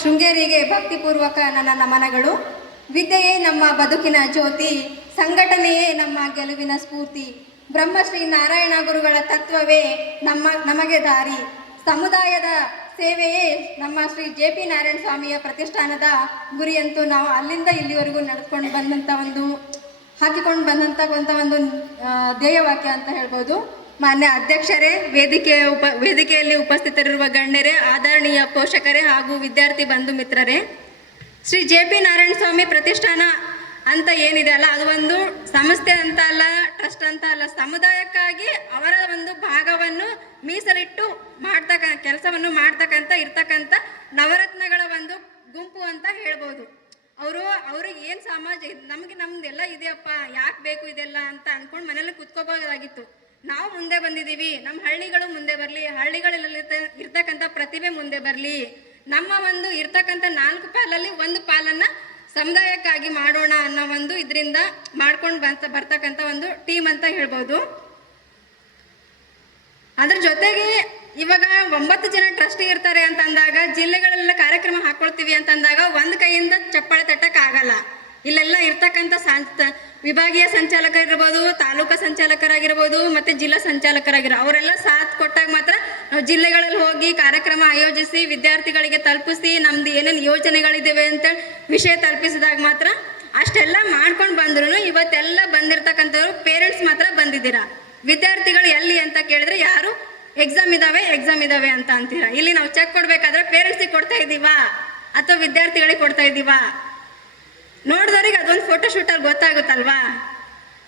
ಶೃಂಗೇರಿಗೆ ಭಕ್ತಿಪೂರ್ವಕ ನನ್ನ ನಮನಗಳು. ವಿದ್ಯೆಯೇ ನಮ್ಮ ಬದುಕಿನ ಜ್ಯೋತಿ, ಸಂಘಟನೆಯೇ ನಮ್ಮ ಗೆಲುವಿನ ಸ್ಫೂರ್ತಿ. ಬ್ರಹ್ಮಶ್ರೀ ನಾರಾಯಣ ಗುರುಗಳ ತತ್ವವೇ ನಮಗೆ ದಾರಿ. ಸಮುದಾಯದ ಸೇವೆಯೇ ನಮ್ಮ ಶ್ರೀ JP ನಾರಾಯಣ ಸ್ವಾಮಿಯ ಪ್ರತಿಷ್ಠಾನದ ಗುರಿಯಂತೂ ನಾವು ಅಲ್ಲಿಂದ ಇಲ್ಲಿವರೆಗೂ ಹಾಕಿಕೊಂಡು ಬಂದಂಥ ಒಂದು ಧ್ಯೇಯವಾಕ್ಯ ಅಂತ ಹೇಳ್ಬೋದು. ಮಾನ್ಯ ಅಧ್ಯಕ್ಷರೇ, ವೇದಿಕೆಯಲ್ಲಿ ಉಪಸ್ಥಿತರಿರುವ ಗಣ್ಯರೇ, ಆದರಣೀಯ ಪೋಷಕರೇ ಹಾಗೂ ವಿದ್ಯಾರ್ಥಿ ಬಂಧು ಮಿತ್ರರೇ, ಶ್ರೀ JP ನಾರಾಯಣ ಸ್ವಾಮಿ ಪ್ರತಿಷ್ಠಾನ ಅಂತ ಏನಿದೆ ಅಲ್ಲ, ಅದು ಒಂದು ಸಂಸ್ಥೆ ಅಂತ ಅಲ್ಲ, ಟ್ರಸ್ಟ್ ಅಂತ ಅಲ್ಲ, ಸಮುದಾಯಕ್ಕಾಗಿ ಅವರ ಒಂದು ಭಾಗವನ್ನು ಮೀಸಲಿಟ್ಟು ಕೆಲಸವನ್ನು ಇರ್ತಕ್ಕಂಥ ನವರತ್ನಗಳ ಒಂದು ಗುಂಪು ಅಂತ ಹೇಳ್ಬೋದು. ಅವ್ರಿಗೆ ಏನು ಸಮಾಜ ನಮ್ದೆಲ್ಲ ಇದೆಯಪ್ಪ, ಯಾಕೆ ಬೇಕು ಇದೆಲ್ಲ ಅಂತ ಅಂದ್ಕೊಂಡು ಮನೇಲಿ ಕುತ್ಕೋಬೋದಾಗಿತ್ತು. ನಾವು ಮುಂದೆ ಬಂದಿದ್ದೀವಿ, ನಮ್ಮ ಹಳ್ಳಿಗಳು ಮುಂದೆ ಬರಲಿ, ಹಳ್ಳಿಗಳಲ್ಲಿ ಇರ್ತಕ್ಕಂಥ ಪ್ರತಿಭೆ ಮುಂದೆ ಬರಲಿ, ನಮ್ಮ ಒಂದು ಇರ್ತಕ್ಕಂಥ 4 ಪಾಲಲ್ಲಿ 1 ಪಾಲನ್ನು ಸಮುದಾಯಕ್ಕಾಗಿ ಮಾಡೋಣ ಅನ್ನೋ ಒಂದು ಇದರಿಂದ ಮಾಡ್ಕೊಂಡು ಬರ್ತಕ್ಕಂಥ ಒಂದು ಟೀಮ್ ಅಂತ ಹೇಳ್ಬೋದು. ಅದ್ರ ಜೊತೆಗೆ ಇವಾಗ 9 ಜನ ಟ್ರಸ್ಟಿ ಇರ್ತಾರೆ ಅಂತ ಅಂದಾಗ, ಜಿಲ್ಲೆಗಳೆಲ್ಲ ಕಾರ್ಯಕ್ರಮ ಹಾಕೊಳ್ತೀವಿ ಅಂತಂದಾಗ ಒಂದು ಕೈಯಿಂದ ಚಪ್ಪಾಳೆ ತಟ್ಟಕ್ಕಾಗಲ್ಲ. ಇಲ್ಲೆಲ್ಲ ಇರ್ತಕ್ಕಂಥ ವಿಭಾಗೀಯ ಸಂಚಾಲಕರಿರ್ಬೋದು, ತಾಲೂಕಾ ಸಂಚಾಲಕರಾಗಿರ್ಬೋದು, ಮತ್ತು ಜಿಲ್ಲಾ ಅವರೆಲ್ಲ ಸಾಥ್ ಕೊಟ್ಟಾಗ ಮಾತ್ರ ನಾವು ಜಿಲ್ಲೆಗಳಲ್ಲಿ ಹೋಗಿ ಕಾರ್ಯಕ್ರಮ ಆಯೋಜಿಸಿ ವಿದ್ಯಾರ್ಥಿಗಳಿಗೆ ತಲುಪಿಸಿ ನಮ್ದು ಏನೇನು ಯೋಜನೆಗಳಿದ್ದಾವೆ ಅಂತ ವಿಷಯ ತಲುಪಿಸಿದಾಗ ಮಾತ್ರ ಅಷ್ಟೆಲ್ಲ ಮಾಡ್ಕೊಂಡು ಬಂದ್ರು. ಇವತ್ತೆಲ್ಲ ಬಂದಿರತಕ್ಕಂಥವ್ರು ಪೇರೆಂಟ್ಸ್ ಮಾತ್ರ ಬಂದಿದ್ದೀರಾ. ವಿದ್ಯಾರ್ಥಿಗಳು ಎಲ್ಲಿ ಅಂತ ಕೇಳಿದ್ರೆ ಯಾರು ಎಕ್ಸಾಮ್ ಇದಾವೆ ಅಂತ ಅಂತೀರಾ. ಇಲ್ಲಿ ನಾವು ಚೆಕ್ ಕೊಡ್ಬೇಕಾದ್ರೆ ಪೇರೆಂಟ್ಸಿಗೆ ಕೊಡ್ತಾ ಇದ್ದೀವಾ ಅಥವಾ ವಿದ್ಯಾರ್ಥಿಗಳಿಗೆ ಕೊಡ್ತಾ ಇದ್ದೀವಾ? ನೋಡಿದವ್ರಿಗೆ ಅದೊಂದು ಫೋಟೋಶೂಟಲ್ಲಿ ಗೊತ್ತಾಗುತ್ತಲ್ವಾ.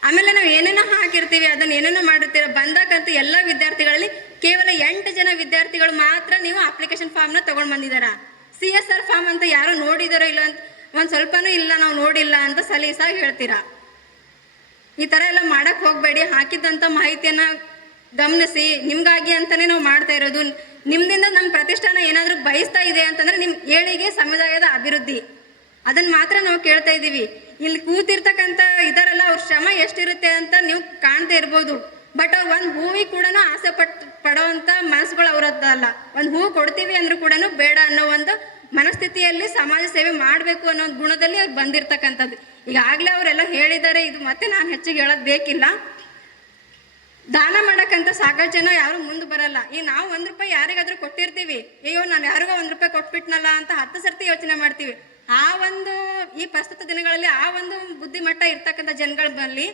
ಆಮೇಲೆ ನಾವು ಏನೇನೋ ಹಾಕಿರ್ತೀವಿ, ಅದನ್ನು ಏನೇನೋ ಮಾಡಿರ್ತೀರ. ಬಂದಾಗಂತೂ ಎಲ್ಲ ವಿದ್ಯಾರ್ಥಿಗಳಲ್ಲಿ ಕೇವಲ 8 ಜನ ವಿದ್ಯಾರ್ಥಿಗಳು ಮಾತ್ರ ನೀವು ಅಪ್ಲಿಕೇಶನ್ ಫಾರ್ಮ್ನ ತೊಗೊಂಡು ಬಂದಿದ್ದಾರ. CSR ಫಾರ್ಮ್ ಅಂತ ಯಾರು ನೋಡಿದಾರೋ ಇಲ್ಲ ಅಂತ ಒಂದು ಸ್ವಲ್ಪನೂ ಇಲ್ಲ, ನಾವು ನೋಡಿಲ್ಲ ಅಂತ ಸಲೀಸಾಗಿ ಹೇಳ್ತೀರಾ. ಈ ಥರ ಎಲ್ಲ ಮಾಡೋಕ್ಕೆ ಹೋಗಬೇಡಿ. ಹಾಕಿದ್ದಂಥ ಮಾಹಿತಿಯನ್ನು ಗಮನಿಸಿ, ನಿಮಗಾಗಿ ಅಂತಲೇ ನಾವು ಮಾಡ್ತಾ ಇರೋದು. ನಿಮ್ಮಿಂದ ನಮ್ಮ ಪ್ರತಿಷ್ಠಾನ ಏನಾದರೂ ಬಯಸ್ತಾ ಇದೆ ಅಂತಂದರೆ ನಿಮ್ಮ ಏಳಿಗೆ, ಸಮುದಾಯದ ಅಭಿವೃದ್ಧಿ, ಅದನ್ನು ಮಾತ್ರ ನಾವು ಕೇಳ್ತಾ ಇದ್ದೀವಿ. ಇಲ್ಲಿ ಕೂತಿರ್ತಕ್ಕಂಥ ಇದರೆಲ್ಲ ಅವ್ರ ಶ್ರಮ ಎಷ್ಟಿರುತ್ತೆ ಅಂತ ನೀವು ಕಾಣ್ತಾ ಇರ್ಬೋದು. ಬಟ್ ಅವ್ರು ಒಂದು ಹೂವಿಗೆ ಕೂಡ ಆಸೆ ಪಡೋವಂಥ ಮನಸ್ಸುಗಳು ಅವರದ್ದಲ್ಲ. ಒಂದು ಹೂವು ಕೊಡ್ತೀವಿ ಅಂದರೂ ಕೂಡ ಬೇಡ ಅನ್ನೋ ಒಂದು ಮನಸ್ಥಿತಿಯಲ್ಲಿ ಸಮಾಜ ಸೇವೆ ಮಾಡಬೇಕು ಅನ್ನೋ ಒಂದು ಗುಣದಲ್ಲಿ ಅವ್ರು ಬಂದಿರ್ತಕ್ಕಂಥದ್ದು. ಈಗಾಗಲೇ ಅವರೆಲ್ಲ ಹೇಳಿದ್ದಾರೆ, ಇದು ಮತ್ತೆ ನಾನು ಹೆಚ್ಚಿಗೆ ಹೇಳೋದು ಬೇಕಿಲ್ಲ. ದಾನ ಮಾಡೋಕ್ಕಂತ ಸಾಕಷ್ಟು ಜನ ಯಾರು ಮುಂದೆ ಬರಲ್ಲ. ಈಗ ನಾವು 1 ರೂಪಾಯಿ ಯಾರಿಗಾದ್ರೂ ಕೊಟ್ಟಿರ್ತೀವಿ, ಅಯ್ಯೋ ನಾನು ಯಾರಿಗೋ 1 ರೂಪಾಯಿ ಕೊಟ್ಬಿಟ್ನಲ್ಲ ಅಂತ 10 ಸರ್ತಿ ಯೋಚನೆ ಮಾಡ್ತೀವಿ. ಈ ಪ್ರಸ್ತುತ ದಿನಗಳಲ್ಲಿ ಆ ಒಂದು ಬುದ್ಧಿಮಟ್ಟ ಇರ್ತಕ್ಕಂಥ ಜನಗಳ ಬಳಿ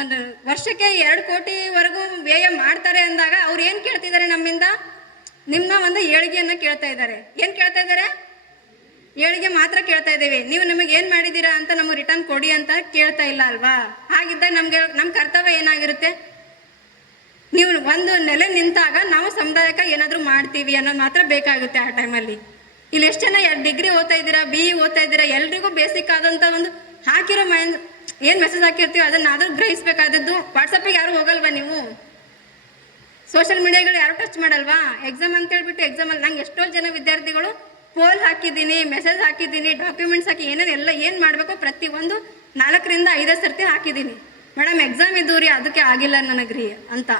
ಒಂದು ವರ್ಷಕ್ಕೆ 2 ಕೋಟಿವರೆಗೂ ವ್ಯಯ ಮಾಡ್ತಾರೆ ಅಂದಾಗ ಅವ್ರು ಏನು ಕೇಳ್ತಿದ್ದಾರೆ ನಮ್ಮಿಂದ? ನಿಮ್ಮ ಒಂದು ಏಳಿಗೆಯನ್ನು ಕೇಳ್ತಾ ಇದ್ದಾರೆ. ಏನು ಕೇಳ್ತಾ ಇದ್ದಾರೆ? ಏಳಿಗೆ ಮಾತ್ರ ಕೇಳ್ತಾ ಇದ್ದೀವಿ. ನೀವು ನಿಮಗೆ ಏನು ಮಾಡಿದ್ದೀರಾ ಅಂತ ನಮಗೆ ರಿಟರ್ನ್ ಕೊಡಿ ಅಂತ ಕೇಳ್ತಾ ಇಲ್ಲ ಅಲ್ವಾ? ಹಾಗಿದ್ದಾಗ ನಮ್ಮ ಕರ್ತವ್ಯ ಏನಾಗಿರುತ್ತೆ? ನೀವು ಒಂದು ನೆಲೆ ನಿಂತಾಗ ನಾವು ಸಮುದಾಯಕ್ಕೆ ಏನಾದರೂ ಮಾಡ್ತೀವಿ ಅನ್ನೋದು ಮಾತ್ರ ಬೇಕಾಗುತ್ತೆ ಆ ಟೈಮಲ್ಲಿ. ಇಲ್ಲಿ ಎಷ್ಟು ಜನ ಡಿಗ್ರಿ ಓದ್ತಾ ಇದ್ದೀರಾ, BE ಓದ್ತಾ ಇದ್ದೀರಾ, ಎಲ್ರಿಗೂ ಬೇಸಿಕ್ ಆದಂಥ ಒಂದು ಹಾಕಿರೋ ಏನು ಮೆಸೇಜ್ ಹಾಕಿರ್ತೀವಿ ಅದನ್ನಾದರೂ ಗ್ರಹಿಸಬೇಕಾದದ್ದು. ವಾಟ್ಸಪ್ಪಿಗೆ ಯಾರು ಹೋಗಲ್ವಾ? ನೀವು ಸೋಷಿಯಲ್ ಮೀಡಿಯಾಗಳು ಯಾರು ಟಚ್ ಮಾಡಲ್ವಾ? ಎಕ್ಸಾಮ್ ಅಂತ ಹೇಳ್ಬಿಟ್ಟು ಎಕ್ಸಾಮಲ್ಲಿ ನಂಗೆ ಎಷ್ಟೋ ಜನ ವಿದ್ಯಾರ್ಥಿಗಳು ಪೋಲ್ ಹಾಕಿದ್ದೀನಿ, ಮೆಸೇಜ್ ಹಾಕಿದ್ದೀನಿ, ಡಾಕ್ಯುಮೆಂಟ್ಸ್ ಹಾಕಿ ಏನು ಮಾಡಬೇಕು ಪ್ರತಿಯೊಂದು 4 ರಿಂದ 5 ಸರ್ತಿ ಹಾಕಿದ್ದೀನಿ. ಮೇಡಮ್ ಎಕ್ಸಾಮ್ ಇದ್ದು ರೀ, ಅದಕ್ಕೆ ಆಗಿಲ್ಲ ನನಗ್ರಿ ಅಂತ.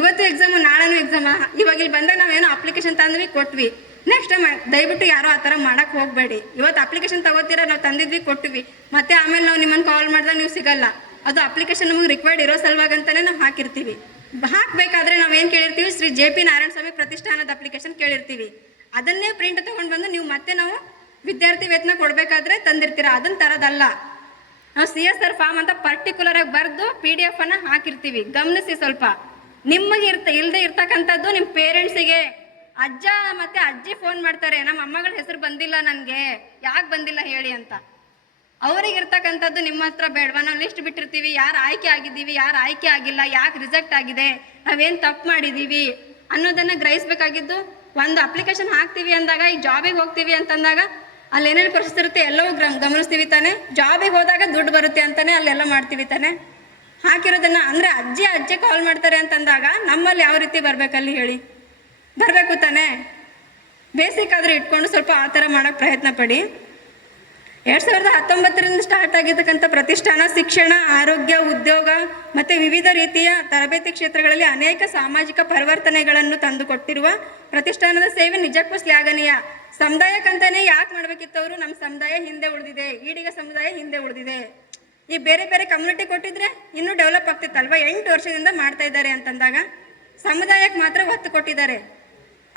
ಇವತ್ತು ಎಕ್ಸಾಮು, ನಾಳೆನೂ ಎಕ್ಸಾಮ. ಇವಾಗ ಇಲ್ಲಿ ಬಂದಾಗ ನಾವೇನೋ ಅಪ್ಲಿಕೇಶನ್ ತಂದ್ವಿ, ಕೊಟ್ವಿ. ನೆಕ್ಸ್ಟ್ ಟೈಮ್ ದಯವಿಟ್ಟು ಯಾರೋ ಆ ಥರ ಮಾಡೋಕ್ಕೆ ಹೋಗಬೇಡಿ. ಇವತ್ತು ಅಪ್ಲಿಕೇಶನ್ ತಗೋತೀರ, ನಾವು ತಂದಿದ್ವಿ, ಕೊಟ್ವಿ, ಮತ್ತೆ ಆಮೇಲೆ ನಾವು ನಿಮ್ಮನ್ನು ಕಾಲ್ ಮಾಡಿದಾಗ ನೀವು ಸಿಗಲ್ಲ. ಅದು ಅಪ್ಲಿಕೇಶನ್ ನಮಗೆ ರಿಕ್ವೈರ್ಡ್ ಇರೋ ಸಲುವಾಗಂತಲೇ ನಾವು ಹಾಕಿರ್ತೀವಿ. ಹಾಕಬೇಕಾದ್ರೆ ನಾವೇನು ಕೇಳಿರ್ತೀವಿ? ಶ್ರೀ JP ನಾರಾಯಣ ಸ್ವಾಮಿ ಪ್ರತಿಷ್ಠಾನದ ಅಪ್ಲಿಕೇಶನ್ ಕೇಳಿರ್ತೀವಿ. ಅದನ್ನೇ ಪ್ರಿಂಟ್ ತೊಗೊಂಡು ಬಂದು ನೀವು ಮತ್ತೆ ನಾವು ವಿದ್ಯಾರ್ಥಿ ವೇತನ ಕೊಡಬೇಕಾದ್ರೆ ತಂದಿರ್ತೀರ. ಅದನ್ನ ತರೋದಲ್ಲ. ನಾವು CSR ಫಾರ್ಮ್ ಅಂತ ಪರ್ಟಿಕ್ಯುಲರಾಗಿ ಬರೆದು PDF ಅನ್ನು ಹಾಕಿರ್ತೀವಿ. ಗಮನಿಸಿ ಸ್ವಲ್ಪ. ನಿಮಗೆ ಇಲ್ಲದೆ ಇರ್ತಕ್ಕಂಥದ್ದು ನಿಮ್ಮ ಪೇರೆಂಟ್ಸಿಗೆ ಅಜ್ಜ ಮತ್ತು ಅಜ್ಜಿ ಫೋನ್ ಮಾಡ್ತಾರೆ, ನಮ್ಮ ಅಮ್ಮಗಳ ಹೆಸರು ಬಂದಿಲ್ಲ, ನನಗೆ ಯಾಕೆ ಬಂದಿಲ್ಲ ಹೇಳಿ ಅಂತ. ಅವ್ರಿಗೆ ಇರ್ತಕ್ಕಂಥದ್ದು ನಿಮ್ಮ ಹತ್ರ ಬೇಡವಾ? ನಾವು ಲಿಸ್ಟ್ ಬಿಟ್ಟಿರ್ತೀವಿ, ಯಾರು ಆಯ್ಕೆ ಆಗಿದ್ದೀವಿ, ಯಾರು ಆಯ್ಕೆ ಆಗಿಲ್ಲ, ಯಾಕೆ ರಿಜೆಕ್ಟ್ ಆಗಿದೆ, ನಾವೇನು ತಪ್ಪು ಮಾಡಿದ್ದೀವಿ ಅನ್ನೋದನ್ನು ಗ್ರಹಿಸಬೇಕಾಗಿದ್ದು. ಒಂದು ಅಪ್ಲಿಕೇಶನ್ ಹಾಕ್ತೀವಿ ಅಂದಾಗ, ಈ ಜಾಬಿಗೆ ಹೋಗ್ತೀವಿ ಅಂತಂದಾಗ ಅಲ್ಲಿ ಏನೇನು ಪರಿಸ್ಥಿತಿ ಇರುತ್ತೆ ಎಲ್ಲವೂ ಗಮನಿಸ್ತೀವಿ ತಾನೆ. ಜಾಬಿಗೆ ಹೋದಾಗ ದುಡ್ಡು ಬರುತ್ತೆ ಅಂತಾನೆ ಅಲ್ಲೆಲ್ಲ ಮಾಡ್ತೀವಿ ತಾನೆ. ಹಾಕಿರೋದನ್ನು ಅಂದರೆ ಅಜ್ಜಿ ಕಾಲ್ ಮಾಡ್ತಾರೆ ಅಂತಂದಾಗ ನಮ್ಮಲ್ಲಿ ಯಾವ ರೀತಿ ಬರಬೇಕಲ್ಲಿ ಹೇಳಿ? ಬರಬೇಕು ತಾನೆ. ಬೇಸಿಕ್ ಆದರೂ ಇಟ್ಕೊಂಡು ಸ್ವಲ್ಪ ಆ ಥರ ಮಾಡೋಕ್ಕೆ ಪ್ರಯತ್ನ ಪಡಿ. 2019ರಿಂದ ಸ್ಟಾರ್ಟ್ ಆಗಿರ್ತಕ್ಕಂಥ ಪ್ರತಿಷ್ಠಾನ ಶಿಕ್ಷಣ, ಆರೋಗ್ಯ, ಉದ್ಯೋಗ ಮತ್ತು ವಿವಿಧ ರೀತಿಯ ತರಬೇತಿ ಕ್ಷೇತ್ರಗಳಲ್ಲಿ ಅನೇಕ ಸಾಮಾಜಿಕ ಪರಿವರ್ತನೆಗಳನ್ನು ತಂದುಕೊಟ್ಟಿರುವ ಪ್ರತಿಷ್ಠಾನದ ಸೇವೆ ನಿಜಕ್ಕೂ ಶ್ಲಾಘನೀಯ. ಸಮುದಾಯಕ್ಕೆಂತಾನೆ ಯಾಕೆ ಮಾಡ್ಬೇಕಿತ್ತು ಅವರು? ನಮ್ಮ ಸಮುದಾಯ ಹಿಂದೆ ಉಳಿದಿದೆ, ಈಡಿಗ ಸಮುದಾಯ ಹಿಂದೆ ಉಳಿದಿದೆ. ಈ ಬೇರೆ ಬೇರೆ ಕಮ್ಯುನಿಟಿ ಕೊಟ್ಟಿದ್ರೆ ಇನ್ನೂ ಡೆವಲಪ್ ಆಗ್ತಿತ್ತಲ್ವಾ? 8 ವರ್ಷದಿಂದ ಮಾಡ್ತಾ ಇದ್ದಾರೆ ಅಂತಂದಾಗ ಸಮುದಾಯಕ್ಕೆ ಮಾತ್ರ ಒತ್ತು ಕೊಟ್ಟಿದ್ದಾರೆ.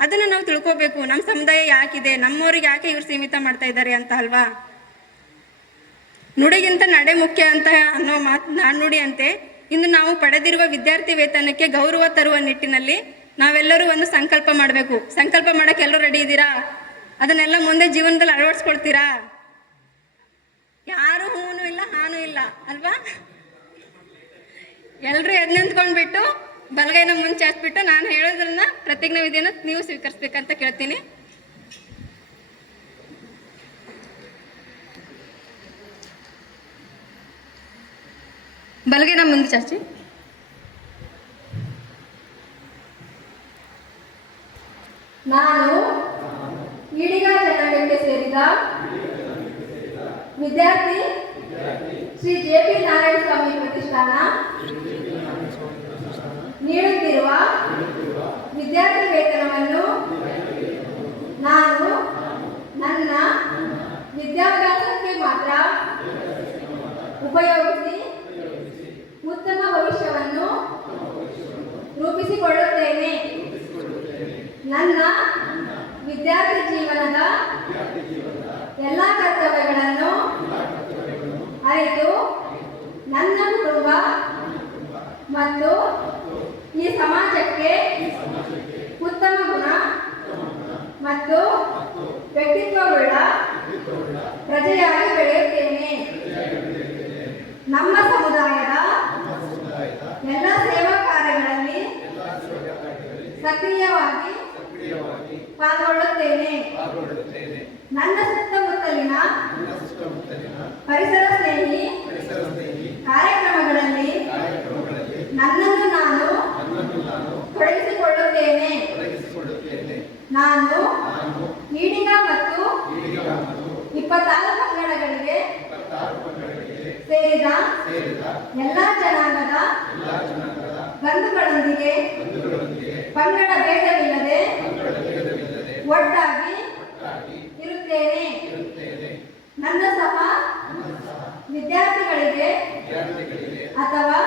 ಅದನ್ನು ನಾವು ತಿಳ್ಕೋಬೇಕು. ನಮ್ಮ ಸಮುದಾಯ ಯಾಕಿದೆ, ನಮ್ಮವ್ರಿಗೆ ಯಾಕೆ ಇವ್ರು ಸೀಮಿತ ಮಾಡ್ತಾ ಇದ್ದಾರೆ ಅಂತ ಅಲ್ವಾ? ನುಡಿಗಿಂತ ನಡೆ ಮುಖ್ಯ ಅಂತ ಅನ್ನೋ ಮಾತು ನಾಣ್ಣುಡಿ ಅಂತೆ. ಇಂದು ನಾವು ಪಡೆದಿರುವ ವಿದ್ಯಾರ್ಥಿ ವೇತನಕ್ಕೆ ಗೌರವ ತರುವ ನಿಟ್ಟಿನಲ್ಲಿ ನಾವೆಲ್ಲರೂ ಒಂದು ಸಂಕಲ್ಪ ಮಾಡಬೇಕು. ಸಂಕಲ್ಪ ಮಾಡೋಕ್ಕೆ ಎಲ್ಲರೂ ರೆಡಿ ಇದ್ದೀರಾ? ಅದನ್ನೆಲ್ಲ ಮುಂದೆ ಜೀವನದಲ್ಲಿ ಅಳವಡಿಸ್ಕೊಳ್ತೀರಾ? ಯಾರು ಹೂನು ಇಲ್ಲ ಹಾನು ಇಲ್ಲ ಅಲ್ವಾ? ಎಲ್ಲರೂ ಎದ್ದು ನಿಂತ್ಕೊಂಡ್ಬಿಟ್ಟು ಬಲಗೈನ ಮುಂಚೆ ಹಾಕ್ಬಿಟ್ಟು ನಾನು ಹೇಳೋದನ್ನ ಪ್ರತಿಜ್ಞಾ ವಿಧಿಯನ್ನು ನೀವು ಸ್ವೀಕರಿಸ್ಬೇಕಂತ ಕೇಳ್ತೀನಿ. ಬಲಗೈನ ಮುಂದೆ ಚಾಚಿ. ನಾನು ಈಡಿಗ ಜನಾಂಗಕ್ಕೆ ಸೇರಿದ ವಿದ್ಯಾರ್ಥಿ ಶ್ರೀ ಜೆ.ಪಿ. ನಾರಾಯಣ ಸ್ವಾಮಿ ಪ್ರತಿಷ್ಠಾನ ನೀಡುತ್ತಿರುವ ವಿದ್ಯಾರ್ಥಿ ವೇತನವನ್ನು ನಾನು ನನ್ನ ವಿದ್ಯಾಭ್ಯಾಸಕ್ಕೆ ಮಾತ್ರ ಉಪಯೋಗಿಸಿ ಉತ್ತಮ ಭವಿಷ್ಯವನ್ನು ರೂಪಿಸಿಕೊಳ್ಳುತ್ತೇನೆ. ನನ್ನ ವಿದ್ಯಾರ್ಥಿ ಜೀವನದ ಎಲ್ಲ ಕರ್ತವ್ಯಗಳನ್ನು ಅರಿತು ನನ್ನ ಕುಟುಂಬ ಮತ್ತು ಈ ಸಮಾಜಕ್ಕೆ ಉತ್ತಮ ಗುಣ ಮತ್ತು ವ್ಯಕ್ತಿತ್ವವುಳ್ಳ ಪ್ರಜೆಯಾಗಿ ಬೆಳೆಯುತ್ತೇನೆ. ನಮ್ಮ ಸಮುದಾಯದ ಎಲ್ಲ ಸೇವಾ ಕಾರ್ಯಗಳಲ್ಲಿ ಸಕ್ರಿಯವಾಗಿ ಪಾಲ್ಗೊಳ್ಳುತ್ತೇನೆ. ನನ್ನ ಸುತ್ತಮುತ್ತಲಿನ ಪರಿಸರ ಸ್ನೇಹಿ ಕಾರ್ಯಕ್ರಮಗಳಲ್ಲಿ ನನ್ನನ್ನು ನಾನು ತೊಡಗಿಸಿಕೊಳ್ಳುತ್ತೇನೆ. ನಾನು ಈಡಿಗ ಮತ್ತು 26 ಪಂಗಡಗಳಿಗೆ ಸೇರಿದ ಎಲ್ಲ ಜನಾಂಗದ ಬಂಧುಗಳೊಂದಿಗೆ ಪಂಗಡ ಭೇದವಿಲ್ಲದೆ ಒಟ್ಟಾಗಿ ಇರುತ್ತೇನೆ. ನನ್ನ ಸಹ ವಿದ್ಯಾರ್ಥಿಗಳಿಗೆ ಅಥವಾ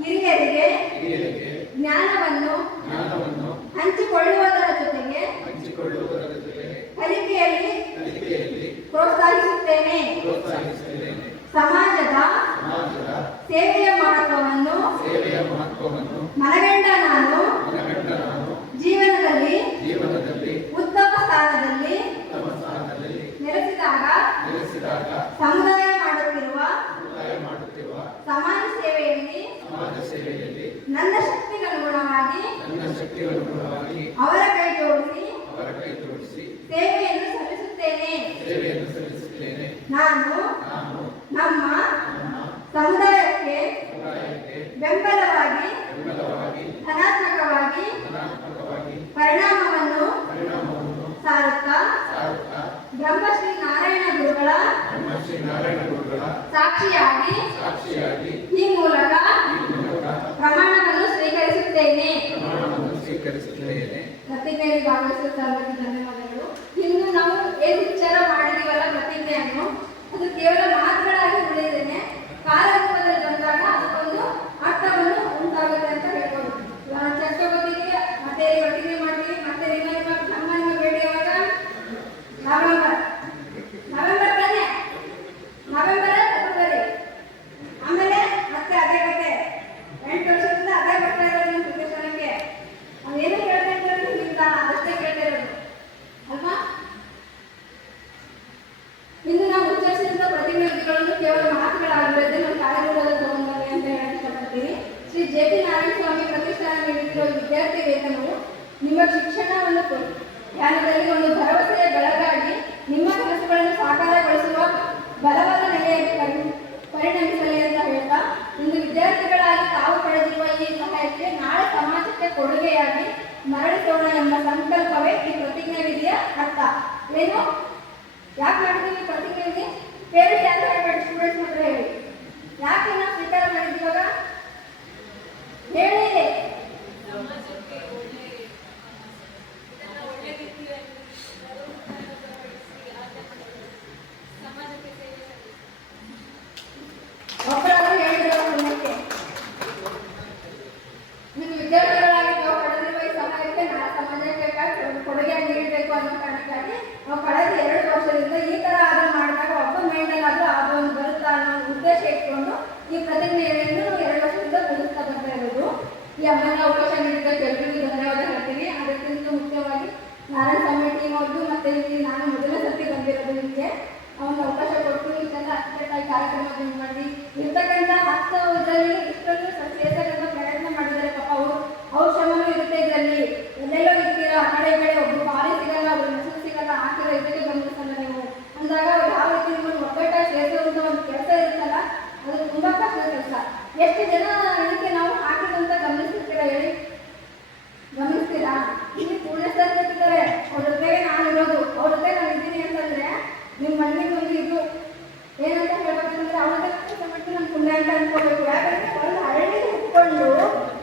ಹಿರಿಯರಿಗೆ ಜ್ಞಾನವನ್ನು ಹಂಚಿಕೊಳ್ಳುವುದರ ಜೊತೆಗೆ ಕಲಿಕೆಯಲ್ಲಿ ಪ್ರೋತ್ಸಾಹಿಸುತ್ತೇನೆ. ಸಮಾಜದ ಸೇವೆಯ ಮಹತ್ವವನ್ನು ಮನಗಂಡ ನಾನು ಜೀವನದಲ್ಲಿ ಉತ್ತಮ ಸ್ಥಾನದಲ್ಲಿ ನೆಲೆಸಿದಾಗ ಸಮುದಾಯ ಮಾಡುತ್ತಿರುವ ಸಮಾಜ ಸೇವೆಯಲ್ಲಿ ನನ್ನ ಶಕ್ತಿಗನುಗುಣವಾಗಿ ಅವರ ಕೈ ಜೋಡಿಸಿ ಸೇವೆಯನ್ನು ಸಲ್ಲಿಸುತ್ತೇನೆ. ನಾನು ನಮ್ಮ ಸಮುದಾಯಕ್ಕೆ ಬೆಂಬಲವಾಗಿ ಧನಾತ್ಮಕವಾಗಿ ಪರಿಣಾಮವನ್ನು ಸಾರುತ್ತಾ ಬ್ರಹ್ಮಶ್ರೀ ನಾರಾಯಣ ಗುರುಗಳ ಸಾಕ್ಷಿಯಾಗಿ ಈ ಮೂಲಕ ಪ್ರಮಾಣವನ್ನು ಸ್ವೀಕರಿಸುತ್ತೇನೆ. ಪ್ರತಿಜ್ಞೆಯಲ್ಲಿ ಭಾಗವಹಿಸುವ ಸರ್ವರಿಗೆ ಧನ್ಯವಾದಗಳು. ಇಂದು ನಾವು ಏನು ವಿಚಾರ ಮಾಡಿದೀವಲ್ಲ ಪ್ರತಿಜ್ಞೆಯನ್ನು, ಅದು ಕೇವಲ ಮಾತುಗಳಾಗಿ ಉಳಿದೇನೆ ಕಾರ್ಯರೂಪದಲ್ಲಿ ಬಂದಾಗ ಅದಕ್ಕೊಂದು ಅರ್ಥವನ್ನು ಉಂಟಾಗುತ್ತೆ ಅಂತ ಹೇಳ್ಬೋದು. ಚರ್ಚೋಗೋದಿಗೆ ಮತ್ತೆ ಪ್ರತಿಜ್ಞೆ ಮಾಡ್ತೀವಿ. ಮತ್ತೆ ನಮ್ಮ ಭೇಟಿ ಯಾವಾಗ? ನವೆಂಬರ್ ತಾನೆ? November February. ಆಮೇಲೆ ಮತ್ತೆ ಅದೇ ಕತೆ 8 ವರ್ಷದಿಂದ ಅದೇ ಬರ್ತಾ ಇರೋದು ನಿಮ್ಮ ಪ್ರತಿಷ್ಠಾನಕ್ಕೆ. ಅದೇನು ಕೇಳ್ತಾ ಇರೋದು ನಿಮ್ಗೆ ಅದಷ್ಟೇ ಕೇಳ್ತಾ ಇರೋದು ಅಲ್ವಾ? ಇಂದು ನಾವು ಉಚ್ಚರಿಸಿದ ಪ್ರತಿನಿಧಿಗಳನ್ನು ಕೇವಲ ಮಾತುಗಳಾಗಿರುತ್ತೆ, ನಮ್ಮ ಕಾರ್ಯರೂಪದಲ್ಲಿ ತಗೊಂಡ್ಬನ್ನಿ ಅಂತ ಹೇಳಕ್ಕೆ ಇಷ್ಟಪಡ್ತೀನಿ. ಶ್ರೀ ಜೆ.ಪಿ. ನಾರಾಯಣ ಸ್ವಾಮಿ ಪ್ರತಿಷ್ಠಾನ ನೀಡುತ್ತಿರುವ ವಿದ್ಯಾರ್ಥಿ ವೇತನವು ನಿಮ್ಮ ಶಿಕ್ಷಣವನ್ನು ಜ್ಞಾನದಲ್ಲಿ ಒಂದು ಭರವಸೆಯ ಬೆಳಗಾಗಿ ನಿಮ್ಮ ಕನಸುಗಳನ್ನು ಸಾಕಾರಗೊಳಿಸುವ ಬಲವಾದ ನೆಲೆಯಾಗಿ ಪರಿಣಮಿಸಲಿ ಅಂತ ಹೇಳ್ತಾ, ಇಂದು ವಿದ್ಯಾರ್ಥಿಗಳಾಗಿ ತಾವು ಪಡೆದಿರುವ ಈ ಸಹಾಯಕ್ಕೆ ನಾಳೆ ಸಮಾಜಕ್ಕೆ ಕೊಡುಗೆಯಾಗಿ ಮರಳಿಸೋಣ ಎಂಬ ಸಂಕಲ್ಪವೇ ಈ ಪ್ರತಿಜ್ಞಾ ವಿಧಿಯ ಅರ್ಥ. ಏನು ಯಾಕೆ ಮಾಡಿದ್ದೀವಿ ಪ್ರತಿಜ್ಞೆ ವಿಧಿ? ಪೇರೆಂಟ್ ಯಾಕೆ ಸ್ಟೂಡೆಂಟ್ಸ್ ಮಾತ್ರ ಹೇಳಿ, ಯಾಕೆ ನಾವು ಸ್ವೀಕಾರ ಮಾಡಿದ್ದೀವಾಗ ಹೇಳಿ. ಒಬ್ಬರಾದ್ರೂ ಹೇಳಿದ್ರು ಕುಟುಂಬಕ್ಕೆ ನೀವು ವಿದ್ಯಾರ್ಥಿಗಳಾಗಿ ನಾವು ಪಡೆದಿರುವ ಈ ಸಹಾಯಕ್ಕೆ ನಾಳೆ ಸಮಾಜಕ್ಕೆ ಕೊಡುಗೆ ನೀಡಬೇಕು ಅನ್ನೋ ಕಾರಣಕ್ಕಾಗಿ ನಾವು ಕಳೆದ 2 ವರ್ಷದಿಂದ ಈ ತರ ಆದ್ರೂ ಮಾಡಿದಾಗ ಒಬ್ಬ ಮೈಂಡಲ್ಲಾದ್ರೂ ಅದು ಒಂದು ಬರುತ್ತಾ ಅನ್ನೋ ಉದ್ದೇಶ ಇಟ್ಕೊಂಡು ಈ ಪ್ರತಿಜ್ಞೆಯನ್ನು 2 ವರ್ಷದಿಂದ ಮುಗಿಸ್ತಾ ಬರ್ತಾ ಇರೋದು. ಈ ಅಮ್ಮನ ಅವಕಾಶ ನೀಡಿದ್ದಕ್ಕೆ ಎಲ್ಲರಿಗೂ ಧನ್ಯವಾದ ಹೇಳ್ತೀನಿ. ಅದಕ್ಕಿಂತ ಮುಖ್ಯವಾಗಿ ನಾರಾಯಣ ಸ್ವಾಮಿ ಟೀಮ್ ಅವ್ರದ್ದು ಮತ್ತೆ ಇಲ್ಲಿ ನಾನು ಮೊದಲ ಸರ್ತಿ ಬಂದಿರೋದು ನಿಮಗೆ ಅವನ ಅವಕಾಶ ಕೊಟ್ಟು ಇಷ್ಟೆಲ್ಲ ಅಚ್ಚುಕಟ್ಟಾಗಿ ಕಾರ್ಯಕ್ರಮ ಮಾಡಿ ಇರ್ತಕ್ಕಂಥ 10 ಇದರಲ್ಲಿ ಇಷ್ಟೊಂದು ಸೇರ್ಸಕ್ಕಂಥ ಪ್ರಯತ್ನ ಮಾಡಿದ್ದಾರೆ. ಪಾಪ ಅವ್ರ ಶ್ರಮನೂ ಇರುತ್ತೆ ಇದರಲ್ಲಿ. ಎಲ್ಲೆಲ್ಲೋ ಇರ್ತೀರಾ ಆ ಕಡೆ ಈ ಕಡೆ ಒಬ್ರು ಬಾರಿ ಸಿಗಲ್ಲ ಒಬ್ರು ಹೆಸರು ಸಿಗಲ್ಲ ಹಾಕಿರೋ ಇದಕ್ಕೆ ಬಂದಿರ್ತಲ್ಲ ನೀವು ಅಂದಾಗ ಯಾವ ರೀತಿ ನಿಮ್ಮನ್ನು ಒಗ್ಗಟ್ಟಾಗಿ ಸೇರಿಸುವಂಥ ಒಂದು ಕೆಲಸ ಇರುತ್ತಲ್ಲ ಅದು ತುಂಬ ಕಷ್ಟದ ಕೆಲಸ. ಎಷ್ಟು ಜನ ಇದಕ್ಕೆ ನಾವು ಹಾಕಿದಂತ ಗಮನಿಸ್ತಿರ್ತೀರಾ ಹೇಳಿ? ಗಮನಿಸ್ತೀರಾ? ಇಲ್ಲಿ ಪೂರ್ಣಸ್ಥಿದ್ದಾರೆ ಅವ್ರ ಜೊತೆಗೆ ನಾನು ಇರೋದು, ಅವ್ರ ಜೊತೆ ನಾನು ಇದ್ದೀನಿ ಅಂತಂದ್ರೆ ನಿಮ್ಮ ಮಣ್ಣಿಗೆ ಒಂದು ಇದು ಏನಂತ ಹೇಳ್ಬೇಕಂದ್ರೆ ಅವ್ರದ್ದೇ ಕೆಲಸ ಮಾಡ್ತೀನಿ ನಾನು ಪುಣ್ಯ ಅಂತ ಅನ್ಕೋಬೇಕು. ಯಾಕಂದ್ರೆ ಒಂದು ಹಳ್ಳಿ ಹುಟ್ಕೊಂಡು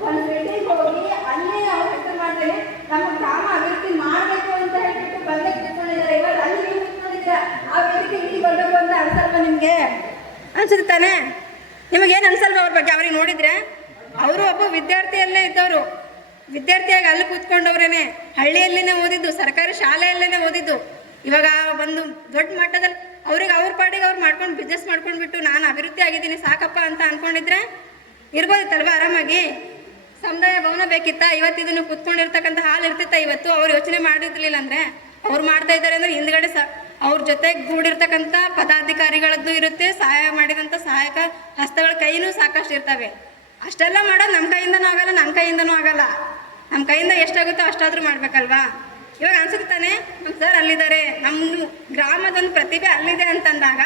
ಒಂದು ಸಿಟಿಗೆ ಹೋಗಿ ಅಲ್ಲಿ ಅವ್ರ ಹೆಸರು ಮಾಡ್ತಾರೆ ನಮ್ಮ ಗ್ರಾಮ ಅಭಿವೃದ್ಧಿ ಮಾಡಬೇಕು ಅಂತ ಹೇಳ್ಬಿಟ್ಟು ಬಂದೇ ತಿಳ್ಕೊಂಡಿದ್ದಾರೆ. ಇವಾಗ ಅಲ್ಲಿ ನೀವು ತಿಳ್ಕೊಂಡಿದ್ದೀರಾ ಆ ವೇದಿಕೆ ಇಲ್ಲಿ ಬರಬೇಕು ಅಂತ ಅನ್ಸಲ್ವಾ ನಿಮಗೆ? ಅನ್ಸುತ್ತೆ ತಾನೆ? ನಿಮಗೇನು ಅನ್ಸಲ್ವಾ ಅವ್ರ ಬಗ್ಗೆ? ಅವ್ರಿಗೆ ನೋಡಿದ್ರೆ ಅವರು ಒಬ್ಬ ವಿದ್ಯಾರ್ಥಿಯಲ್ಲೇ ಇದ್ದವರು, ವಿದ್ಯಾರ್ಥಿಯಾಗಿ ಅಲ್ಲಿ ಕೂತ್ಕೊಂಡವ್ರೇನೆ, ಹಳ್ಳಿಯಲ್ಲಿನೇ ಓದಿದ್ದು, ಸರ್ಕಾರಿ ಶಾಲೆಯಲ್ಲೇ ಓದಿದ್ದು. ಇವಾಗ ಒಂದು ದೊಡ್ಡ ಮಟ್ಟದಲ್ಲಿ ಅವ್ರಿಗೆ ಅವ್ರ ಪಾಡಿಗೆ ಅವ್ರು ಮಾಡ್ಕೊಂಡು ಬಿಸ್ನೆಸ್ ಮಾಡ್ಕೊಂಡ್ಬಿಟ್ಟು ನಾನು ಅಭಿವೃದ್ಧಿ ಆಗಿದ್ದೀನಿ ಸಾಕಪ್ಪ ಅಂತ ಅನ್ಕೊಂಡಿದ್ರೆ ಇರ್ಬೋದಿತ್ತಲ್ವ ಆರಾಮಾಗಿ? ಸಮುದಾಯ ಭವನ ಬೇಕಿತ್ತ? ಇವತ್ತು ಇದನ್ನು ಕೂತ್ಕೊಂಡಿರ್ತಕ್ಕಂಥ ಹಾಲು ಇರ್ತಿತ್ತ ಇವತ್ತು? ಅವ್ರು ಯೋಚನೆ ಮಾಡಿರ್ಲಿಲ್ಲ ಅಂದರೆ ಅವ್ರು ಮಾಡ್ತಾ ಇದ್ದಾರೆ ಅಂದರೆ ಹಿಂದ್ಗಡೆ ಅವ್ರ ಜೊತೆಗೆ ಕೂಡಿರ್ತಕ್ಕಂಥ ಪದಾಧಿಕಾರಿಗಳದ್ದು ಇರುತ್ತೆ, ಸಹಾಯ ಮಾಡಿದಂಥ ಸಹಾಯಕ ಹಸ್ತಗಳ ಕೈನೂ ಸಾಕಷ್ಟು ಇರ್ತವೆ. ಅಷ್ಟೆಲ್ಲ ಮಾಡೋದು ನಮ್ಮ ಕೈಯಿಂದನೂ ಆಗಲ್ಲ, ನನ್ನ ಕೈಯಿಂದನೂ ಆಗಲ್ಲ. ನಮ್ಮ ಕೈಯಿಂದ ಎಷ್ಟಾಗುತ್ತೋ ಅಷ್ಟಾದರೂ ಮಾಡ್ಬೇಕಲ್ವಾ? ಇವಾಗ ಅನ್ಸುತ್ತೆ ತಾನೆ ನಮ್ಮ ಸರ್ ಅಲ್ಲಿದ್ದಾರೆ, ನಮ್ಮ ಗ್ರಾಮದೊಂದು ಪ್ರತಿಭೆ ಅಲ್ಲಿದೆ ಅಂತಂದಾಗ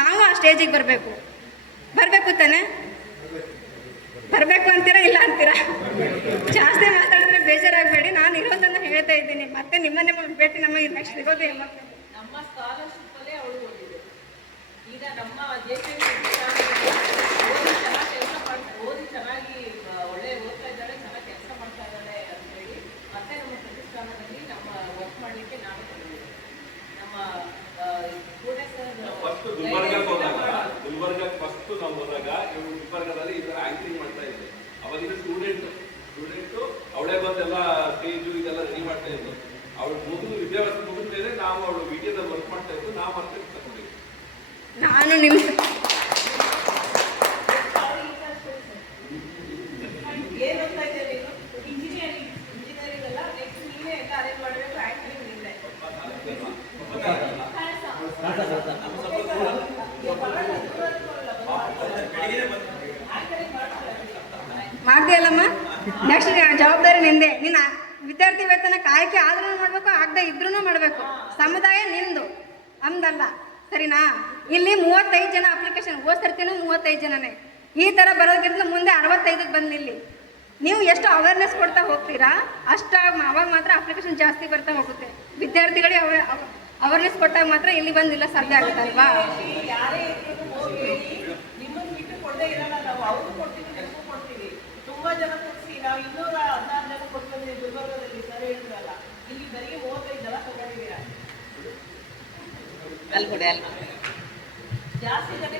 ನಾವು ಆ ಸ್ಟೇಜಿಗೆ ಬರಬೇಕು ತಾನೆ? ಬರಬೇಕು ಅಂತೀರಾ ಇಲ್ಲ ಅಂತೀರಾ? ಜಾಸ್ತಿ ಮಾತಾಡಿದ್ರೆ ಬೇಜಾರಾಗಬೇಡಿ, ನಾನು ಇರೋದನ್ನು ಹೇಳ್ತಾ ಇದ್ದೀನಿ. ಮತ್ತೆ ನಿಮ್ಮನ್ನೇ ಭೇಟಿ ನಮಗೆ ನೆಕ್ಸ್ಟ್ ಸಿಗೋದು ನಮ್ಮ ಸ್ಕಾಲರ್ಶಿಪ್ ಅಲ್ಲೇ ಅವಳು ಓದಿದೆ. ಈಗ ನಮ್ಮ ಓದಿ ಚೆನ್ನಾಗಿ ಒಳ್ಳೆ ಓದ್ತಾ ಇದ್ದಾಳೆ, ಚೆನ್ನಾಗಿ ಕೆಲಸ ಮಾಡ್ತಾ ಇದ್ದಾಳೆ ಅಂತ ಹೇಳಿ ಮತ್ತೆ ನಮ್ಮ ಪ್ರತಿಷ್ಠಾನದಲ್ಲಿ ನಮ್ಮ ವರ್ಕ್ ಮಾಡಲಿಕ್ಕೆ ನಾನು ಬಂದಿದ್ದೆ. ನಮ್ಮ ಗುಲ್ಬರ್ಗ ಫಸ್ಟ್ ನಾವು ಹೋದಾಗ ಇವರು ಗುಲ್ಬರ್ಗದಲ್ಲಿ ಈ ತರ ಆಂಕರಿಂಗ್ ಮಾಡ್ತಾ ಇದ್ದೆ. ಅವಾಗಿನ ಸ್ಟೂಡೆಂಟ್ ಅವಳೇ ಬಂದೆಲ್ಲ ಸ್ಟೇಜು ಇದೆಲ್ಲ ರೆಡಿ ಮಾಡ್ತಾ ಇದ್ದೆ. ಅವಳು ವಿದ್ಯಾಭ್ಯಾಸ ಮುಗಿದ ಮೇಲೆ ನಾವು ಅವಳು ವಿಡಿಯೋದಲ್ಲಿ ವರ್ಕ್ ಮಾಡ್ತಾ ಇದ್ದು, ನಾವು ಮತ್ತೆ ತಗೊಂಡಿದ್ವಿ. ನಾನು ನಿಮ್ಮ ಏನು ಓದ್ತಾ ಇದ್ದೇನೆ ಇಂಜಿನಿಯರಿಂಗ್ ಎಲ್ಲ ನೆಕ್ಸ್ಟ್ ನೀವೇ ಎಲ್ಲ ಅರೇಂಜ್ ಮಾಡಬೇಕು. ಆ್ಯಕ್ಟಿಂಗ್ ನಿಂದೆ ಮಾಡ್ತೀಯಲ್ಲಮ್ಮ, ನೆಕ್ಸ್ಟ್ ಜವಾಬ್ದಾರಿ ನಿಂದೆ. ನಿನ್ನ ವಿದ್ಯಾರ್ಥಿ ವೇತನ ಕಾಯ್ಕೆ ಆದ್ರೂ ಮಾಡಬೇಕು, ಆಗದೆ ಇದ್ರೂ ಮಾಡಬೇಕು. ಸಮುದಾಯ ನಿಂದು, ನಮ್ದಲ್ಲ, ಸರಿನಾ? ಇಲ್ಲಿ 35 ಜನ ಅಪ್ಲಿಕೇಶನ್, ಸರ್ತಿನೂ 35 ಜನನೇ. ಈ ಥರ ಬರೋದಕ್ಕಿಂತ ಮುಂದೆ 65ಕ್ಕೆ ಬಂದು ನಿಲ್ಲಿ. ನೀವು ಎಷ್ಟು ಅವೇರ್ನೆಸ್ ಕೊಡ್ತಾ ಹೋಗ್ತೀರಾ ಅಷ್ಟು ಅವಾಗ ಮಾತ್ರ ಅಪ್ಲಿಕೇಶನ್ ಜಾಸ್ತಿ ಬರ್ತಾ ಹೋಗುತ್ತೆ. ವಿದ್ಯಾರ್ಥಿಗಳಿಗೆ ಅವೇರ್ನೆಸ್ ಕೊಟ್ಟಾಗ ಮಾತ್ರ ಇಲ್ಲಿ ಬಂದು ಇಲ್ಲ ಸಾಧ್ಯ ಆಗುತ್ತಲ್ವಾ? ಯಾರೇ ನಿಮ್ಮನ್ನು ಬಿಟ್ಟು ಕೊಡದೇ ಇರಲ್ಲ ನಾವು. ಅವ್ರು ಕೊಡ್ತೀವಿ, ನಿಮಗೂ ಕೊಡ್ತೀವಿ. ತುಂಬಾ ಜನ ಕೊಡ್ಸಿ ನಾವು 216 ಜನ ಕೊಟ್ಟು ಬಂದಿದ್ದೀವಿ ಗುಲ್ಬರ್ಗದಲ್ಲಿ. ಸರ್ ಹೇಳಿದ್ರಲ್ಲ, ಇಲ್ಲಿ ಬರೀ 35 ಜನ ತಗೊಂಡಿದ್ದೀರಾ. ಜಾಸ್ತಿ ಜನ